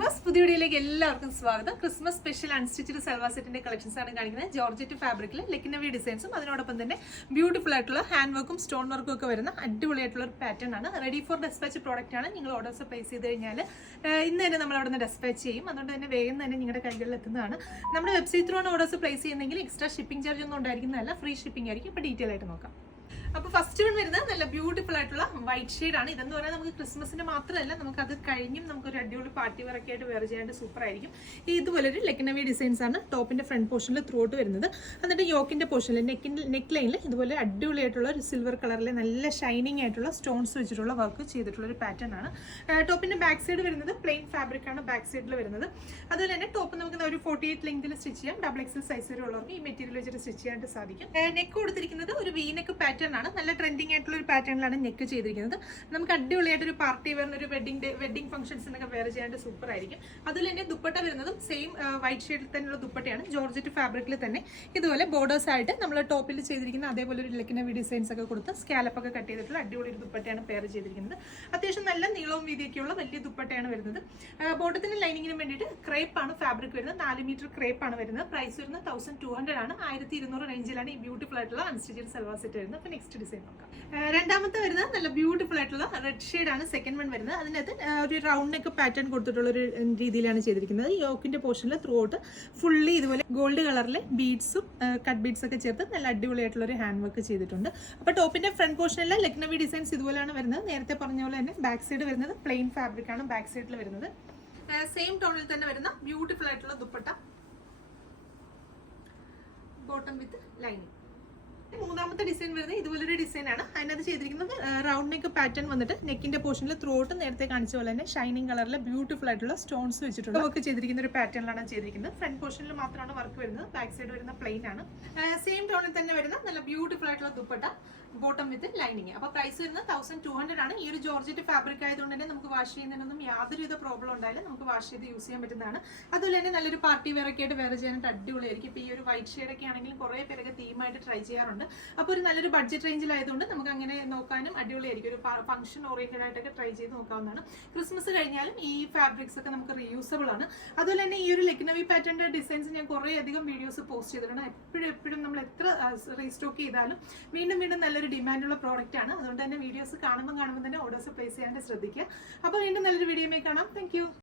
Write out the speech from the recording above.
Viewers, പുതിയ വീഡിയോയിലേക്ക് എല്ലാവർക്കും സ്വാഗതം. ക്രിസ്മസ് സ്പെഷ്യൽ അൺസ്റ്റിച്ച്ഡ് സൽവാർ സെറ്റിന്റെ കളക്ഷൻസ് ആണ് കാണിക്കുന്നത്. ജോർജറ്റ് ഫാബ്രിക്കിൽ ലെക്കിനവി ഡിസൈൻസും അതിനോടൊപ്പം തന്നെ ബ്യൂട്ടിഫുൾ ആയിട്ടുള്ള ഹാൻഡ് വർക്കും സ്റ്റോൺ വർക്കും ഒക്കെ വരുന്ന അടിപൊളിയായിട്ടുള്ള ഒരു പാറ്റേൺ ആണ്. റെഡി ഫോർ ഡെസ്പാച്ച് പ്രോഡക്റ്റ് ആണ്. നിങ്ങൾ ഓർഡേഴ്സ് പ്ലേസ് ചെയ്ത് കഴിഞ്ഞാൽ ഇന്ന് തന്നെ നമ്മൾ അവിടെ നിന്ന് ഡെസ്പാച്ച് ചെയ്യും. അതുകൊണ്ട് തന്നെ വേഗം തന്നെ നിങ്ങളുടെ കൈകളിൽ എത്തുന്നതാണ്. നമ്മുടെ വെബ്സൈറ്റ് ത്രൂ ആണ് ഓർഡേഴ്സ് പ്ലേസ് ചെയ്യുന്നെങ്കിൽ എക്സ്ട്രാ ഷിപ്പിംഗ് ചാർജ് ഒന്നും ഉണ്ടായിരിക്കുന്നതല്ല, ഫ്രീ ഷിപ്പിംഗ് ആയിരിക്കും. ഇപ്പോൾ ഡീറ്റെയിൽ ആയിട്ട് നോക്കാം. അപ്പോൾ ഫസ്റ്റ് വൺ വരുന്നത് നല്ല ബ്യൂട്ടിഫുൾ ആയിട്ടുള്ള വൈറ്റ് ഷെയ്ഡ് ആണ്. ഇതെന്ന് പറഞ്ഞാൽ നമുക്ക് ക്രിസ്മസിന് മാത്രമല്ല, നമുക്ക് അത് കഴിഞ്ഞും നമുക്കൊരു അടിപൊളി പാർട്ടി വെയർ ഒക്കെ ആയിട്ട് വെയർ ചെയ്യാണ്ട് സൂപ്പർ ആയിരിക്കും. ഇതുപോലൊരു ലെക്കിനവി ഡിസൈൻസ് ആണ് ടോപ്പിന്റെ ഫ്രണ്ട് പോർഷനിൽ ത്രൂട്ട് വരുന്നത്. എന്നിട്ട് യോക്കിന്റെ പോർഷനിൽ നെക്ക് ലൈനിൽ ഇതുപോലെ അടിപൊളിയായിട്ടുള്ള ഒരു സിൽവർ കളറിലെ നല്ല ഷൈനിങ് ആയിട്ടുള്ള സ്റ്റോൺസ് വെച്ചിട്ടുള്ള വർക്ക് ചെയ്തിട്ടുള്ള ഒരു പാറ്റേൺ ആണ്. ടോപ്പിന്റെ ബാക്ക് സൈഡ് വരുന്നത് പ്ലെയിൻ ഫാബ്രിക് ആണ് ബാക്ക് സൈഡിൽ വരുന്നത്. അതുപോലെ തന്നെ ടോപ്പ് നമുക്ക് ഒരു 48 ലെങ്തിൽ സ്റ്റിച്ച് ചെയ്യാം. ഡബിൾ എക്സൽ സൈസ് വരെ ഉള്ളവർക്ക് ഈ മെറ്റീരിയൽ വെച്ചിട്ട് സ്റ്റിച്ച് ചെയ്യാനായിട്ട് സാധിക്കും. നെക്ക് കൊടുത്തിരിക്കുന്നത് ഒരു വി നെക്ക് പാറ്റേൺ ആണ്. നല്ല ട്രെൻഡിങ് ആയിട്ടുള്ള ഒരു പാറ്റേണിലാണ് നെക്ക് ചെയ്തിരിക്കുന്നത്. നമുക്ക് അടിപൊളിയായിട്ട് ഒരു പാർട്ടി വെയർ, ഒരു വെഡിങ് ഫംഗ്ഷൻസിനൊക്കെ വെയർ ചെയ്യാനായിട്ട് സൂപ്പർ ആയിരിക്കും. അതുപോലെ തന്നെ ദുപ്പട്ട വരുന്നതും സെയിം വൈറ്റ് ഷെയ്ഡിൽ തന്നെയുള്ള ദുപ്പട്ടയാണ്. ജോർജറ്റ് ഫാബ്രിക്കിൽ തന്നെ ഇതുപോലെ ബോർഡേഴ്സ് ആയിട്ട് നമ്മൾ ടോപ്പിൽ ചെയ്തിരിക്കുന്ന അതേപോലെ ഒരു ലെക്കിനവി ഡിസൈൻസ് ഒക്കെ കൊടുത്ത് സ്കാലപ്പ് ഒക്കെ കട്ട് ചെയ്തിട്ടുള്ള അടിപൊളി ഒരു ദുപ്പട്ടയാണ് പെയർ ചെയ്തിരിക്കുന്നത്. അത്യാവശ്യം നല്ല നീളവും വീതിയൊക്കെയുള്ള വലിയ ദുപ്പട്ടയാണ് വരുന്നത്. ബോട്ടത്തിന് ലൈനിങ്ങിന് വേണ്ടിയിട്ട് ക്രേപ്പ് ആണ് ഫാബ്രിക് വരുന്നത്. 4 മീറ്റർ ക്രേപ്പ് ആണ് വരുന്നത്. പ്രൈസ് വരുന്നത് 1200 ആണ്. 1200 റേഞ്ചിലാണ് ഈ ബ്യൂട്ടിഫുൾ ആയിട്ടുള്ള അൺസ്റ്റിച്ചഡ് സൽവാർ സെറ്റ് വരുന്നത്. അപ്പോൾ നെക്സ്റ്റ് ഡിസൈൻ നോക്കാം. രണ്ടാമത്തെ വരുന്നത് നല്ല ബ്യൂട്ടിഫുൾ ആയിട്ടുള്ള റെഡ് ഷെയ്ഡ് ആണ് സെക്കൻഡ് വൺ വരുന്നത്. അതിനകത്ത് ഒരു റൗണ്ട് നെക്ക് പാറ്റേൺ കൊടുത്തിട്ടുള്ള ഒരു രീതിയിലാണ് ചെയ്തിരിക്കുന്നത്. യോക്കിന്റെ പോർഷനിൽ ത്രൂ ഔട്ട് ഫുള്ളി ഇതുപോലെ ഗോൾഡ് കളറിലെ ബീഡ്സും കട്ട് ബീഡ്സ് ഒക്കെ ചേർത്ത് നല്ല അടിപൊളിയായിട്ടുള്ള ഒരു ഹാൻഡ് വർക്ക് ചെയ്തിട്ടുണ്ട്. അപ്പോൾ ടോപ്പിന്റെ ഫ്രണ്ട് പോർഷനിലെ ലെക്നവി ഡിസൈൻസ് ഇതുപോലെയാണ് വരുന്നത്. നേരത്തെ പറഞ്ഞ പോലെ തന്നെ ബാക്ക് സൈഡ് വരുന്നത് പ്ലെയിൻ ഫാബ്രിക് ആണ് ബാക്ക് സൈഡിൽ വരുന്നത്. സെയിം ടോണിൽ തന്നെ വരുന്ന ബ്യൂട്ടിഫുൾ ആയിട്ടുള്ള ദുപ്പട്ട, ബോട്ടം വിത്ത് ലൈനിങ്. മൂന്നാമത്തെ ഡിസൈൻ വരുന്നത് ഇതുപോലൊരു ഡിസൈൻ ആണ്. അതിനകത്ത് ചെയ്തിരിക്കുന്നത് റൗണ്ട് നെക്ക് പാറ്റേൺ വന്നിട്ട് നെക്കിന്റെ പോർഷനിൽ ത്രൂ ഔട്ട് നേരത്തെ കാണിച്ച പോലെ തന്നെ ഷൈനിങ് കളറിലെ ബ്യൂട്ടിഫുൾ ആയിട്ടുള്ള സ്റ്റോൺസ് വെച്ചിട്ടുണ്ട് വർക്ക് ചെയ്തിരിക്കുന്ന ഒരു പാറ്റേണിലാണ് ചെയ്തിരിക്കുന്നത്. ഫ്രണ്ട് പോർഷനിൽ മാത്രമാണ് വർക്ക് വരുന്നത്. ബാക്ക് സൈഡ് വരുന്ന പ്ലെയിൻ ആണ്. സെയിം ടോണിൽ തന്നെ വരുന്ന നല്ല ബ്യൂട്ടിഫുൾ ആയിട്ടുള്ള ദുപ്പട്ട, ബോട്ടം വിത്ത് ലൈനിങ്. അപ്പോൾ പ്രൈസ് വരുന്നത് 1200 ആണ്. ഈ ഒരു ജോർജറ്റ് ഫാബ്രിക് ആയതുകൊണ്ട് തന്നെ നമുക്ക് വാഷ് ചെയ്യുന്നതിനൊന്നും യാതൊരുവിധ പ്രോബ്ലം ഉണ്ടായില്ല. നമുക്ക് വാഷ് ചെയ്ത് യൂസ് ചെയ്യാൻ പറ്റുന്നതാണ്. അതുപോലെ തന്നെ നല്ലൊരു പാർട്ടി വെയർ ഒക്കെ ആയിട്ട് വെയർ ചെയ്യാനായിട്ട് അടിപൊളിയായിരിക്കും. ഇപ്പോൾ ഈ ഒരു വൈറ്റ് ഷെയ്ഡ് ഒക്കെ ആണെങ്കിലും കുറേ പേരൊക്കെ തീമായിട്ട് ട്രൈ ചെയ്യാറുണ്ട്. അപ്പോൾ ഒരു നല്ലൊരു ബഡ്ജറ്റ് റേഞ്ചിലായതുകൊണ്ട് നമുക്ക് അങ്ങനെ നോക്കാനും അടിപൊളിയായിരിക്കും. ഒരു ഫംഗ്ഷൻ ഓറിയന്റഡ് ആയിട്ടൊക്കെ ട്രൈ ചെയ്ത് നോക്കാവുന്നതാണ്. ക്രിസ്മസ് കഴിഞ്ഞാലും ഈ ഫാബ്രിക്സ് ഒക്കെ നമുക്ക് റീയൂസബിൾ ആണ്. അതുപോലെ തന്നെ ഈ ഒരു ലെക്നവി പാറ്റേണിന്റെ ഡിസൈൻസ് ഞാൻ കുറേ അധികം വീഡിയോസ് പോസ്റ്റ് ചെയ്തിട്ടുണ്ട്. എപ്പോഴും നമ്മൾ എത്ര റീസ്റ്റോക്ക് ചെയ്താലും വീണ്ടും നല്ലൊരു ഡിമാൻഡുള്ള പ്രോഡക്റ്റ് ആണ്. അതുകൊണ്ട് തന്നെ വീഡിയോസ് കാണുമ്പോൾ തന്നെ ഓർഡേഴ്സ് പ്ലേസ് ചെയ്യാൻ ശ്രദ്ധിക്കുക. അപ്പോൾ വീണ്ടും നല്ലൊരു വീഡിയോയിൽ കാണാം. താങ്ക്